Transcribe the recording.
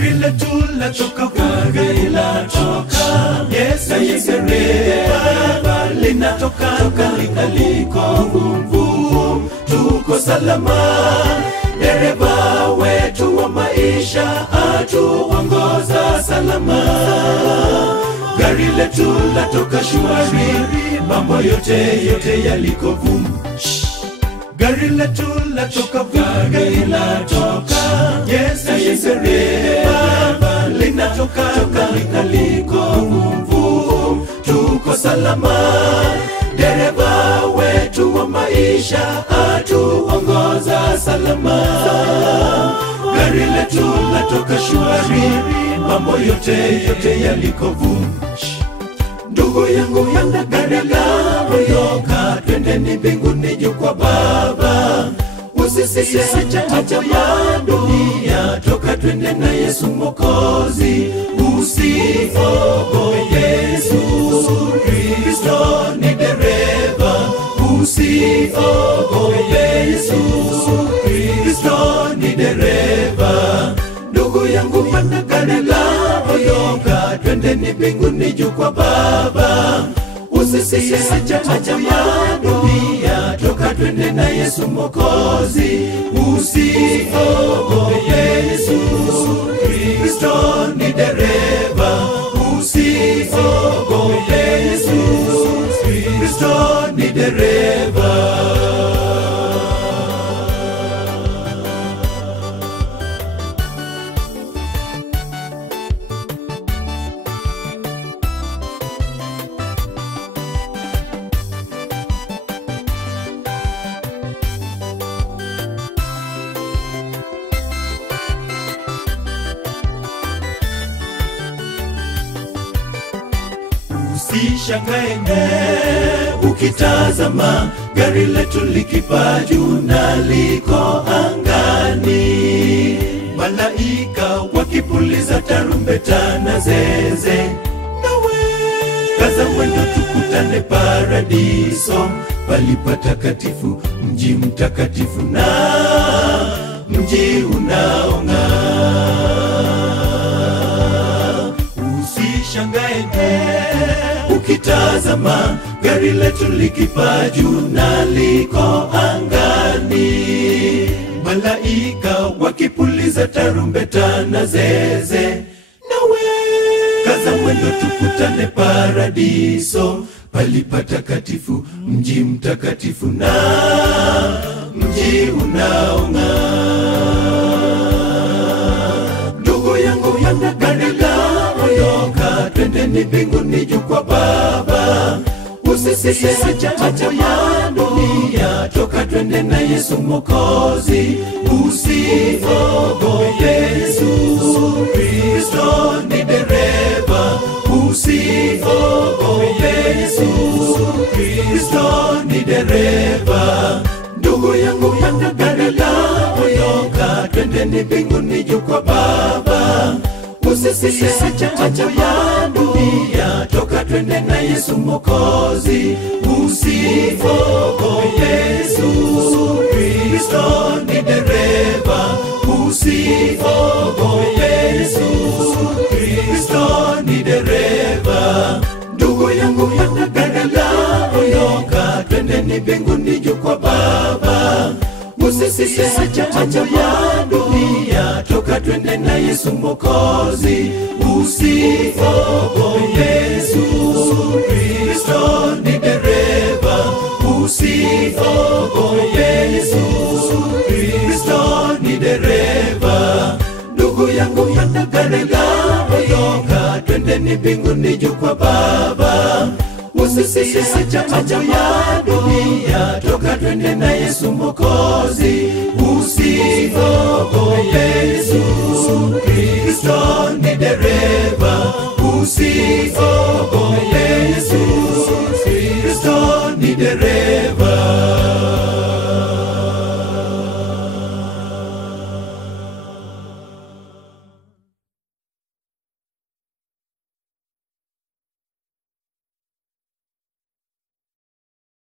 Gari letu latoka gari latoka Yesu dereva linatoka lingaliko nguvu tuko salama dereva wetu wa maisha atuongoza salama gari letu latoka shwari mambo yote yaliko vum gari letu latoka gari latoka Yesu dereva linatoka lingaliko nguvu tuko salama dereva wetu wa maisha atuongoza salama gari letu latoka shwari mambo yote yaliko vum ndugu yangu yanda gari laondoka twendeni mbinguni juu kwa Baba usisite acha ya dunia toka twende na Yesu Mwokozi usiogope Yesu Kristo ni dereva usiogope Yesu Kristo ni dereva ndugu yangu panda gari laondoka twendeni mbinguni juu kwa Baba usisite acha ya dunia toka twende na Yesu Mwokozi usiogope Yesu Kristo ni dereva usiogope Yesu Kristo ni dereva Usishangae ukitazama gari letu likipaa juu na liko angani malaika wakipuliza tarumbeta na zeze nawe kaza mwendo tukutane paradiso palipatakatifu mji mtakatifu na mji unaong'aa usishangae ukitazama gari letu likipaa juu na liko angani malaika wakipuliza tarumbeta na zeze nawe kaza mwendo tukutane paradiso palipatakatifu mji mtakatifu na mji unaong'aa ndugu yangu yanda gari laondoka twendeni mbinguni juu kwa Baba usisite acha ya dunia toka twende na Yesu Mwokozi usiogope Yesu Kristo ni dereva usiogope Yesu Kristo ni dereva ndugu yangu yanda gari laondoka twendeni mbinguni juu kwa Baba usisite acha ya dunia toka twende na Yesu Mwokozi usiogope Yesu Kristo ni dereva usiogope Yesu Kristo ni dereva ndugu yangu yanda gari laondoka twendeni mbinguni juu kwa Baba usisite acha ya dunia toka twende na Yesu Mwokozi usiogope Yesu Kristo ni dereva usiogope Yesu Kristo ni dereva ndugu yangu yanda gari laondoka twendeni mbinguni juu kwa Baba usisite acha ya dunia toka twende na Yesu Mwokozi usiogope Yesu Kristo ni dereva usiogope Yesu